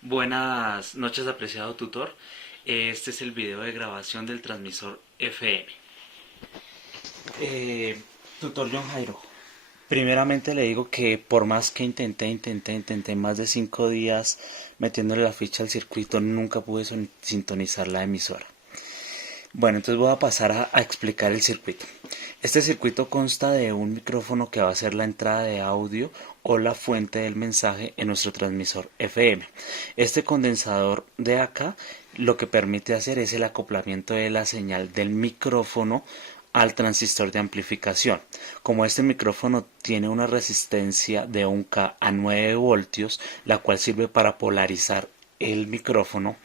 Buenas noches, apreciado tutor. Este es el video de grabación del transmisor FM. Eh, Tutor John Jairo, primeramente le digo que por más que intenté más de 5 días metiéndole la ficha al circuito, nunca pude sintonizar la emisora. Bueno, entonces voy a pasar a explicar el circuito. Este circuito consta de un micrófono que va a ser la entrada de audio o la fuente del mensaje en nuestro transmisor FM. Este condensador de acá lo que permite hacer es el acoplamiento de la señal del micrófono al transistor de amplificación. Como este micrófono tiene una resistencia de 1K a 9 voltios, la cual sirve para polarizar el micrófono,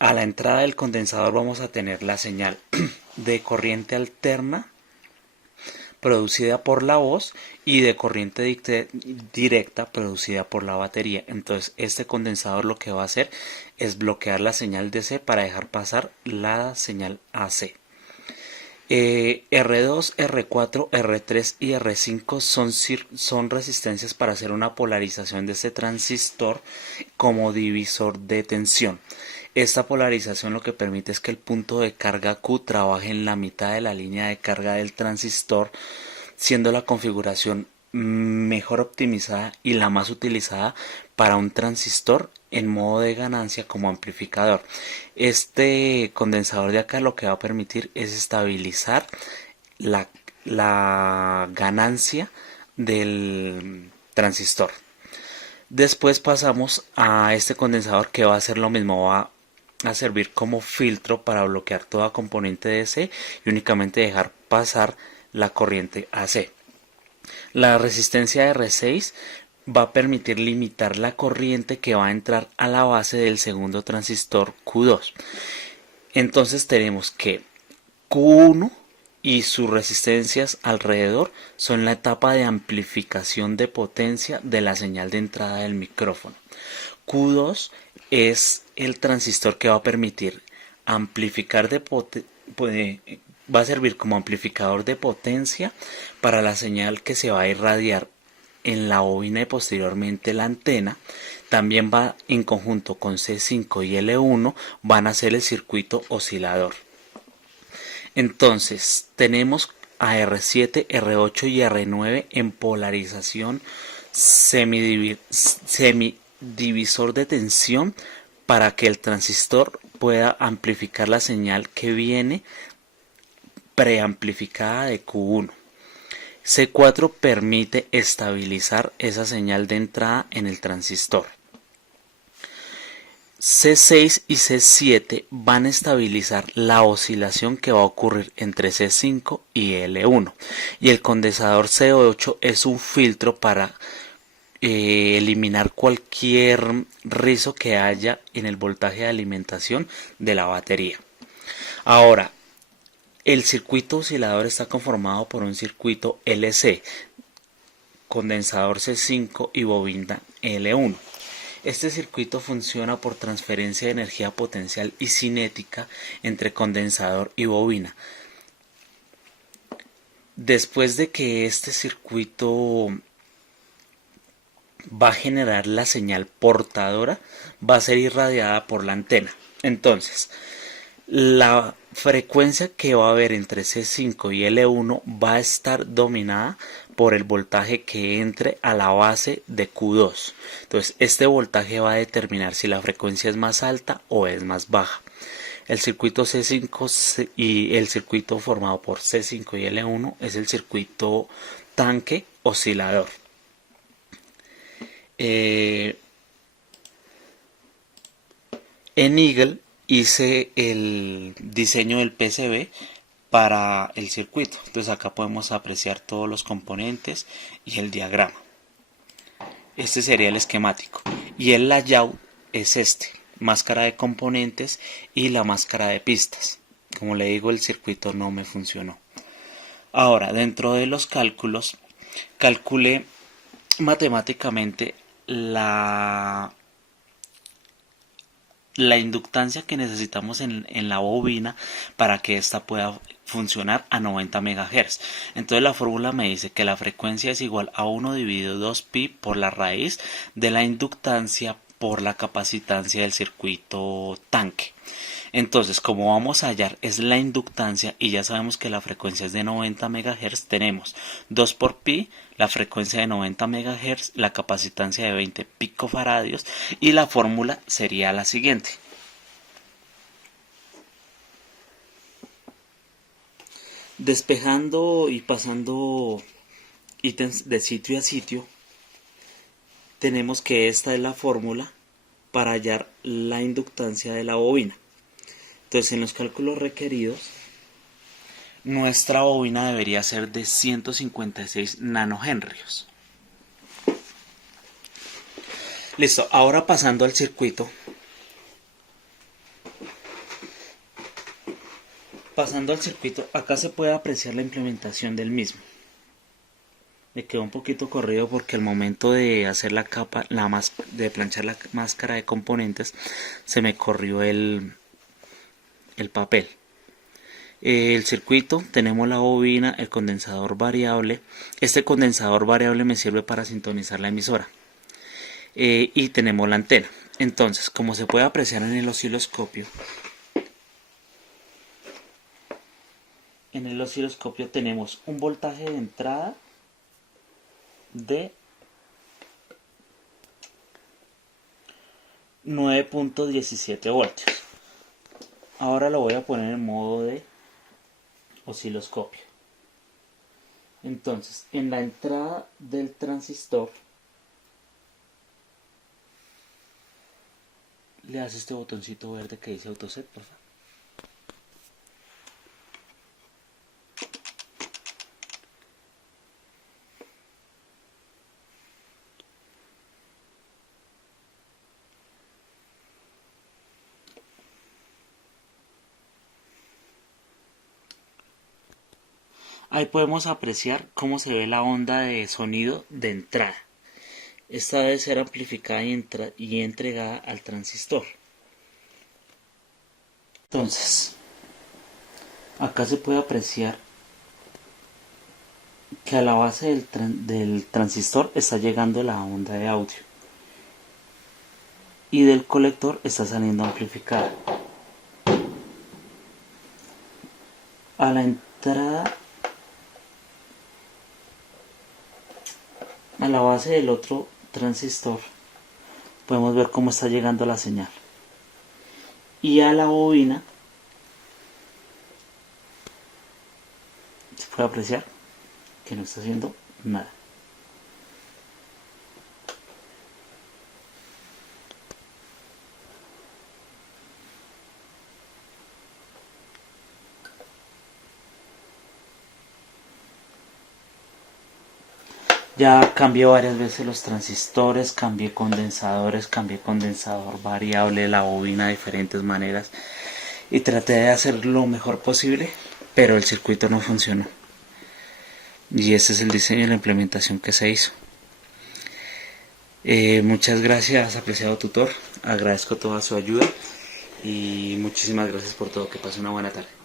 a la entrada del condensador vamos a tener la señal de corriente alterna producida por la voz y de corriente directa producida por la batería. Entonces este condensador lo que va a hacer es bloquear la señal DC para dejar pasar la señal AC. R2, R4, R3 y R5 son resistencias para hacer una polarización de este transistor como divisor de tensión. Esta polarización lo que permite es que el punto de carga Q trabaje en la mitad de la línea de carga del transistor, siendo la configuración mejor optimizada y la más utilizada para un transistor en modo de ganancia como amplificador. Este condensador de acá lo que va a permitir es estabilizar la ganancia del transistor. Después pasamos a este condensador que va a hacer lo mismo, va a servir como filtro para bloquear toda componente DC y únicamente dejar pasar la corriente AC. La resistencia R6 va a permitir limitar la corriente que va a entrar a la base del segundo transistor Q2. Entonces tenemos que Q1 y sus resistencias alrededor son la etapa de amplificación de potencia de la señal de entrada del micrófono. Q2 es el transistor que va a permitir amplificar va a servir como amplificador de potencia para la señal que se va a irradiar en la bobina y posteriormente la antena. También va en conjunto con C5 y L1 van a ser el circuito oscilador. Entonces tenemos a R7, R8 y R9 en polarización semidivisor de tensión para que el transistor pueda amplificar la señal que viene preamplificada de Q1. C4 permite estabilizar esa señal de entrada en el transistor. C6 y C7 van a estabilizar la oscilación que va a ocurrir entre C5 y L1. Y el condensador C8 es un filtro para eliminar cualquier rizo que haya en el voltaje de alimentación de la batería. Ahora, el circuito oscilador está conformado por un circuito LC, condensador C5 y bobina L1. Este circuito funciona por transferencia de energía potencial y cinética entre condensador y bobina. Después de que este circuito va a generar la señal portadora, va a ser irradiada por la antena. Entonces, la frecuencia que va a haber entre C5 y L1 va a estar dominada por el voltaje que entre a la base de Q2. Entonces este voltaje va a determinar si la frecuencia es más alta o es más baja. El circuito C5 y el circuito formado por C5 y L1 es el circuito tanque oscilador. En Eagle hice el diseño del PCB para el circuito. Entonces acá podemos apreciar todos los componentes y el diagrama. Este sería el esquemático. Y el layout es este: máscara de componentes y la máscara de pistas. Como le digo, el circuito no me funcionó. Ahora, dentro de los cálculos, calculé matemáticamente la inductancia que necesitamos en la bobina para que ésta pueda funcionar a 90 MHz. Entonces la fórmula me dice que la frecuencia es igual a 1 dividido 2pi por la raíz de la inductancia por la capacitancia del circuito tanque. Entonces, como vamos a hallar es la inductancia y ya sabemos que la frecuencia es de 90 MHz, tenemos 2 por pi, la frecuencia de 90 MHz, la capacitancia de 20 picofaradios y la fórmula sería la siguiente. Despejando y pasando ítems de sitio a sitio, tenemos que esta es la fórmula para hallar la inductancia de la bobina. Entonces, en los cálculos requeridos, nuestra bobina debería ser de 156 nanohenrios. Listo, ahora pasando al circuito. Acá se puede apreciar la implementación del mismo. Me quedó un poquito corrido porque al momento de hacer la capa, de planchar la máscara de componentes, se me corrió el papel. El circuito, tenemos la bobina, el condensador variable. Este condensador variable me sirve para sintonizar la emisora. Y tenemos la antena. Entonces, como se puede apreciar en el osciloscopio, tenemos un voltaje de entrada de 9.17 voltios. Ahora lo voy a poner en modo de osciloscopio. Entonces, en la entrada del transistor le das este botoncito verde que dice autoset, por favor. Ahí podemos apreciar cómo se ve la onda de sonido de entrada. Esta debe ser amplificada y entregada al transistor. Entonces, acá se puede apreciar que a la base del transistor está llegando la onda de audio y del colector está saliendo amplificada. A la entrada, a la base del otro transistor, podemos ver cómo está llegando la señal. Y a la bobina se puede apreciar que no está haciendo nada. Ya cambié varias veces los transistores, cambié condensadores, cambié condensador variable, la bobina de diferentes maneras y traté de hacer lo mejor posible, pero el circuito no funcionó. Y ese es el diseño y la implementación que se hizo. Muchas gracias, apreciado tutor, agradezco toda su ayuda y muchísimas gracias por todo, que pase una buena tarde.